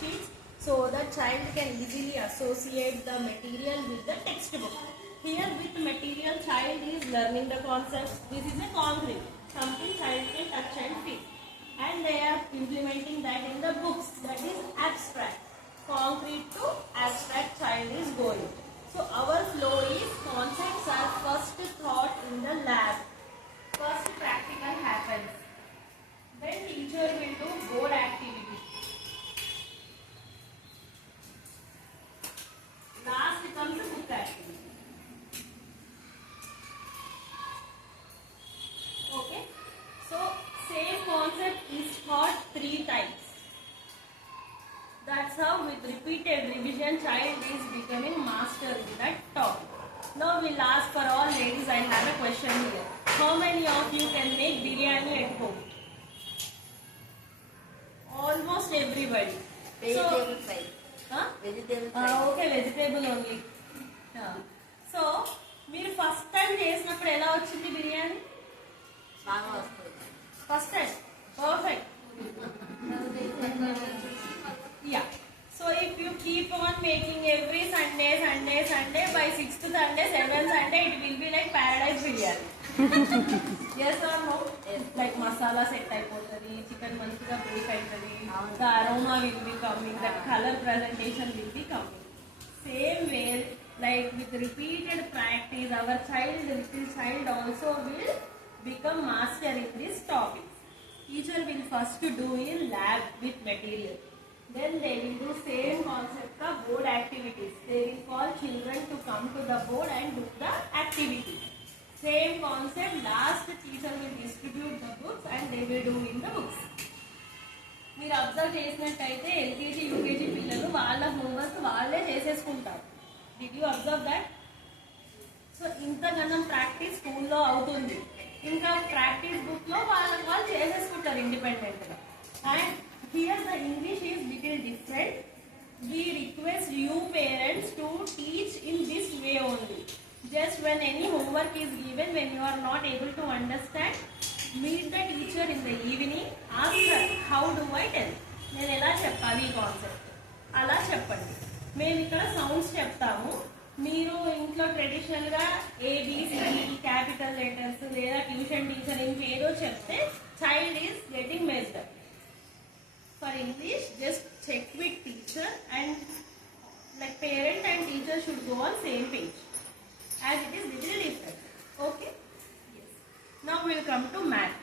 worksheets so the child can easily associate the material with the textbook. Here with material, child is learning the concepts. This is a concrete, something child can touch and feel. And they are implementing that in the books, that is abstract. Concrete to abstract child is going. So our flow is concepts are first thought in the lab. First practical happens. Then teacher will do board activity. Last comes the book activity. Okay. So same concept is taught 3 times. That's how with repeated revision child is becoming master in that topic. Now we'll ask for all ladies, I have a question here. How many of you can make biryani at home? Almost everybody. Vegetable fry. Huh? Vegetable fry. Okay, vegetable only. So, మీరు first time చేసినప్పుడు ఎలా వచ్చింది బిర్యానీ? బాగా వస్తుంది. First time perfect. Yeah. So if you keep on making every Sunday, by 6th Sunday, 7th Sunday, it will be like paradise biryani. Yes or no? Yes. Like masala set అయిపోతది, chicken మంచిగా bake అయితది, the aroma will be coming, the color presentation will be coming. Same way, like with repeated practice, our little child also will become master in this topic. Teacher will first do in lab with material. Then they will do same concept of board activities. They will call children to come to the board and do the activity. Same concept, last teacher will distribute the books and they will do in the books. మీరు observe చేసినట్టయితే LKG UKG పిల్లలు వాళ్ళ homework వాళ్ళే చేసేసుకుంటారు. Did you observe that? So ఇంతగానం practice స్కూల్లో అవుతుంది, ఇంకా ప్రాక్టీస్ బుక్ లో వాళ్ళు చేసేసుకుంటారు ఇండిపెండెంట్గా. And here the English is little different. We request you parents to teach in this way only. Just when any homework is given, when you are not able to understand, meet the teacher in the evening, ask her, how do I tell? నేను ఎలా చెప్పాలి ఈ concept, అలా చెప్పండి. మేము ఇక్కడ sounds చెప్తాము, మీరు ఇంట్లో ట్రెడిషనల్గా ఏబిసిడి క్యాపిటల్ లెటర్స్ లేదా ట్యూషన్ టీచర్ ఇంకేదో చెప్తే child is getting messed up. For English, just check with teacher and like parent and teacher should go on same page, as it is little different. Okay? Yes. Now we will come to math.